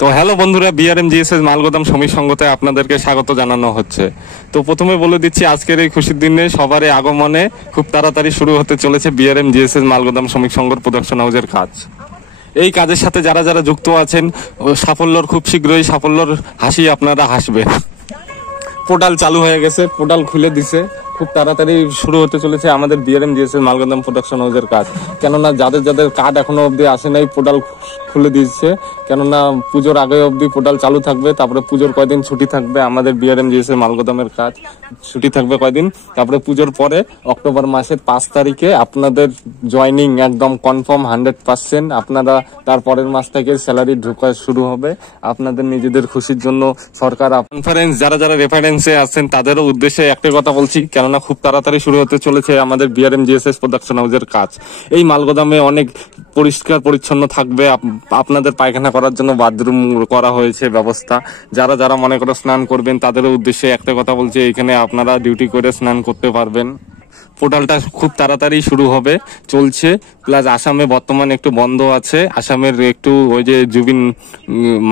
তো হ্যালো বন্ধুরা, বিআরএমজিএসএস মালগোদাম শ্রমিক সংঘতে আপনাদেরকে স্বাগত জানানো হচ্ছে। তো প্রথমে বলে দিচ্ছি, আজকের এই খুশির দিনে সবারই আগমনে খুব তাড়াতাড়ি শুরু হতে চলেছে বিআরএমজিএসএস মালগোদাম শ্রমিক সংঘর প্রোডাকশন হাউসের কাজ। এই কাজের সাথে যারা যারা যুক্ত আছেন, সাফল্যর খুব শীঘ্রই সাফল্যর হাসি আপনারা হাসবেন। পোর্টাল চালু হয়ে গেছে, পোর্টাল খুলে দিছে, খুব তাড়াতাড়ি শুরু হতে চলেছে আমাদের বিআরএমজিএসএস মালগোদাম প্রোডাকশন হাউসের কাজ। কেননা যাদের যাদের কার্ড এখনো অবধি আসে নাই, পোর্টাল খুলে দিচ্ছে। কেননা পুজোর আগে অবধি পোর্টাল চালু থাকবে, তারপরে পুজোর কয়দিন ছুটি থাকবে। আমাদের বিআরএমজিএসএস মালগোদামের কাজ ছুটি থাকবে কয়দিন, তারপরে পুজোর পরে অক্টোবর মাসের 5 তারিখে আপনাদের জয়নিং একদম কনফার্ম 100%। আপনারা তারপরের মাস থেকে স্যালারি ঢোকা শুরু হবে। আপনাদের নিজেদের খুশির জন্য সরকার কনফারেন্স যারা যারা রেফারেন্সে আছেন তাদেরও উদ্দেশ্যে একটাই কথা বলছি, কেননা খুব তাড়াতাড়ি শুরু হতে চলেছে আমাদের বিআরএমজিএসএস প্রোডাকশন হাউসের কাজ। এই মালগোদামে অনেক পরিষ্কার পরিচ্ছন্ন থাকবে। আপনাদের পায়খানা করার জন্য বাথরুম করা হয়েছে ব্যবস্থা। যারা যারা মনে করে স্নান করবেন তাদেরও উদ্দেশ্যে একটা কথা বলছি, এখানে আপনারা ডিউটি করে স্নান করতে পারবেন। পোর্টালটা খুব তাড়াতাড়ি শুরু হবে, চলছে। প্লাস আসামে বর্তমানে একটু বন্ধ আছে, আসামের একটু ওই যে জুবিন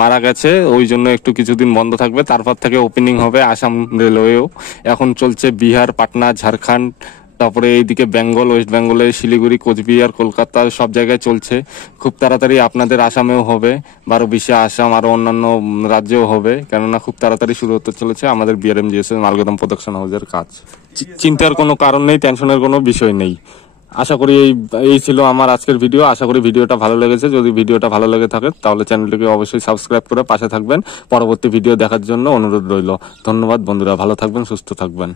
মারা গেছে, ওই জন্য একটু কিছুদিন বন্ধ থাকবে। তারপর থেকে ওপেনিং হবে আসাম রেলওয়েও। এখন চলছে বিহার, পাটনা, ঝাড়খণ্ড, তারপরে এইদিকে বেঙ্গল, ওয়েস্ট বেঙ্গলে শিলিগুড়ি, কোচবিহার, কলকাতা সব জায়গায় চলছে। খুব তাড়াতাড়ি আপনাদের আসামেও হবে, 12-20 আসাম আরো অন্যান্য রাজ্যেও হবে। কেননা খুব তাড়াতাড়ি শুরু হতে চলেছে আমাদের বিআরএমজিএসএস মালগোদাম প্রোডাকশন হাউসের কাজ। চিন্তার কোনো কারণ নেই, টেনশনের কোনো বিষয় নেই। আশা করি এই ছিল আমার আজকের ভিডিও। আশা করি ভিডিওটা ভালো লেগেছে। যদি ভিডিওটা ভালো লেগে থাকে তাহলে চ্যানেলটিকে অবশ্যই সাবস্ক্রাইব করে পাশে থাকবেন। পরবর্তী ভিডিও দেখার জন্য অনুরোধ রইল। ধন্যবাদ বন্ধুরা, ভালো থাকবেন, সুস্থ থাকবেন।